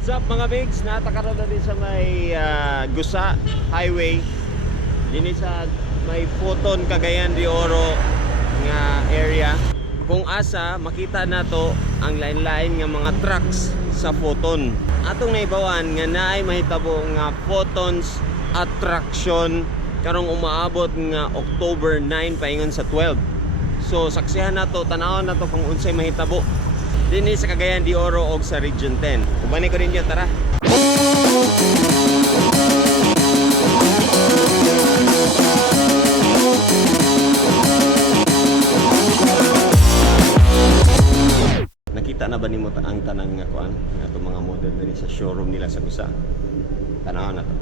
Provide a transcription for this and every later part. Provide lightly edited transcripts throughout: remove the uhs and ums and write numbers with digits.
What's up mga bigs? Natakaroon na din sa may Gusa Highway. Dini sa may Photon, Cagayan de Oro nga area. Kung asa makita na to ang lain-lain nga mga trucks sa Photon. Atong naibawan nga naay mahitabo nga Photon's attraction karong umaabot nga October 9 paingon sa 12. So saksihan na to, tanawon na to kung unsay mahitabo dinhi sa Cagayan de Oro og sa Region 10. Ubani ko ninyo, tara. Nakita na ba nimo ang tanan nga kuan nga itong mga model dinhi sa showroom nila sa Gusa? Tanawon na to.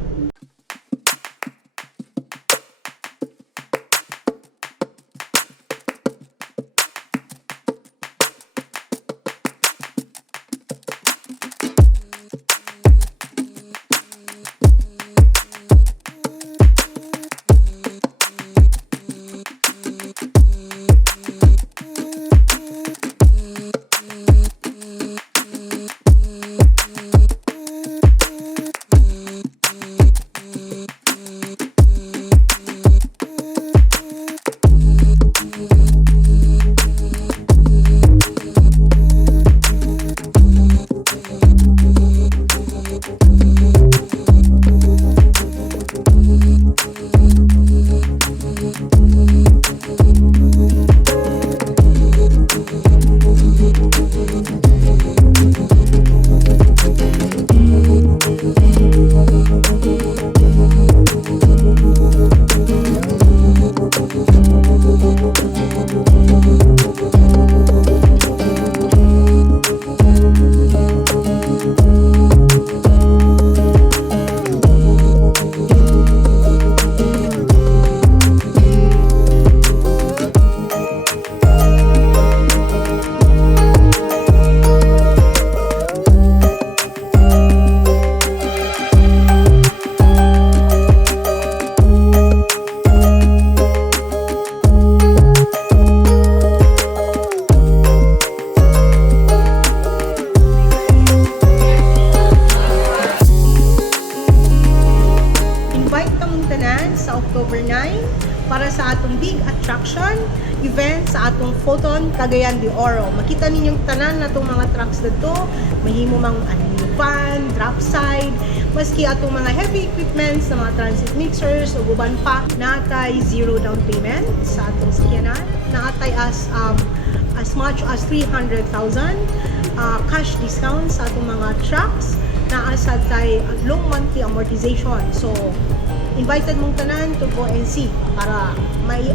Sa October 9 para sa atong big attraction event sa atong Photon, Cagayan de Oro. Makita ninyong tanan na itong mga trucks dito. Mahimo mang van, drop side, maski atong mga heavy equipments na mga transit mixers o uban pa. Naatay zero down payment sa atong sakyanan. Naatay as much as 300,000 cash discount sa atong mga trucks. Naasad tay long monthly amortization. So invited mong tanan to go and see para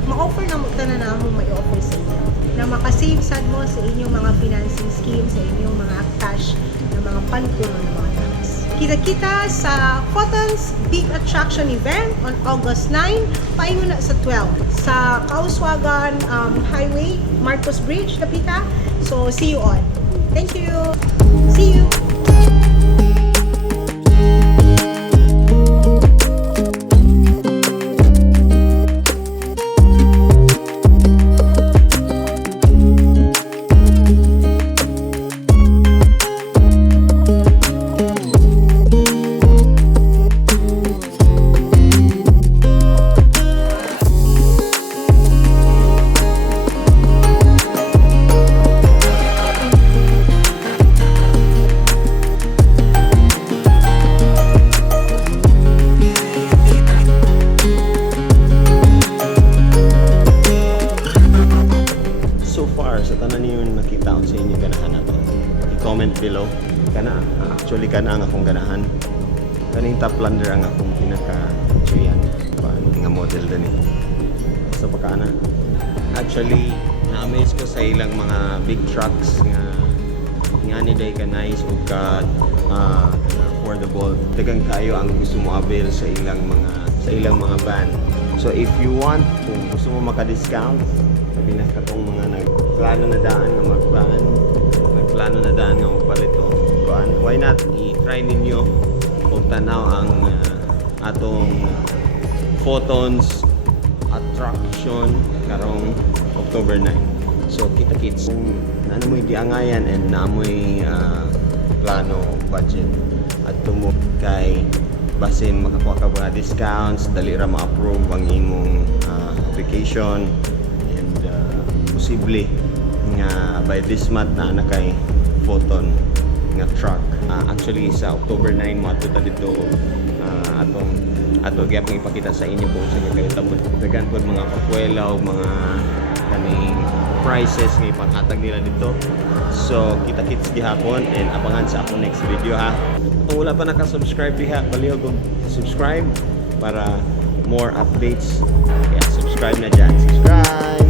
ma-offer na mong tanan na mong may offer sa inyo na makasave sad mo sa inyong mga financing scheme, sa inyong mga cash na mga pantuno ng mga trucks. Kita-kita sa Photon's Big Attraction Event on August 9 paingon na sa 12 sa Kauswagan Highway, Marcos Bridge, Kapita. So see you all. Thank you. See you. Sa tanan niyo nakita ko sa inyo ganahan na to, i-comment below kana actually kana ang akong ganahan, kaning top lander ang akong pinaka-chuyan nga model din eh. So pagkaana actually na-amaze ko sa ilang mga big trucks nga ni day ka nice ug ka affordable, dagang kayo ang gusto mo avail sa ilang mga van. So if you want, kung gusto mo maka-discount, sabi na katong mga nagplano na daan nga mag-van, nagplano na daan nga magpalito, why not i-try ninyo o tanaw ang atong Photon's attraction karong October 9. So kita kits kung naamoy diangayan and naamoy plano budget, at tumo kay basin makakuha ka mga discounts, dali ra ma-approve ang imong application, and posible nga by this month na kay photon nga truck. Actually sa October 9 mo ato dito ato gyapon ipakita sa inyo kung sa kayo tabot dagan pod mga pakwela o mga kaning prices nga ipanghatag nila dito. So kita-kits gihapon, and abangan sa akong next video ha. Kung wala pa naka-subscribe diha, palihog og subscribe para more updates. Kaya subscribe na dyan. Subscribe!